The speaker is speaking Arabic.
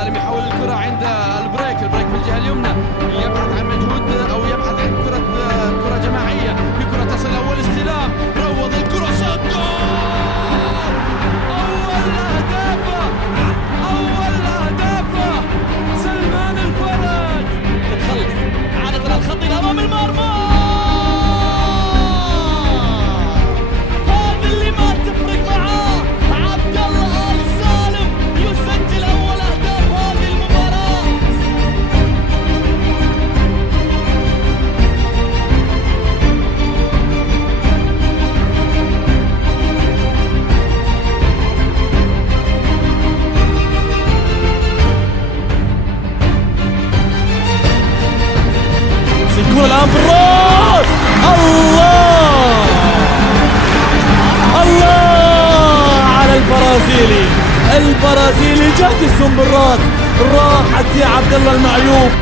سالم يحول الكرة عند البريك في الجهة اليمنى، يبحث عن مجهود أو يبحث عن كرة جماعية، في كرة تصل أول استلام، روض الكرة صد أول أهدافه سلمان الفرج تتخلص عادة الخط إلى أمام المرمى. هذا اللي ما تفرق معاه عبد الله آل سالم يسجل أول أهداف هذه المباراة. الكرة الآن بالراس، الله الله على البرازيلي جات السم بالراس، راحت يا عبد الله المعيوف.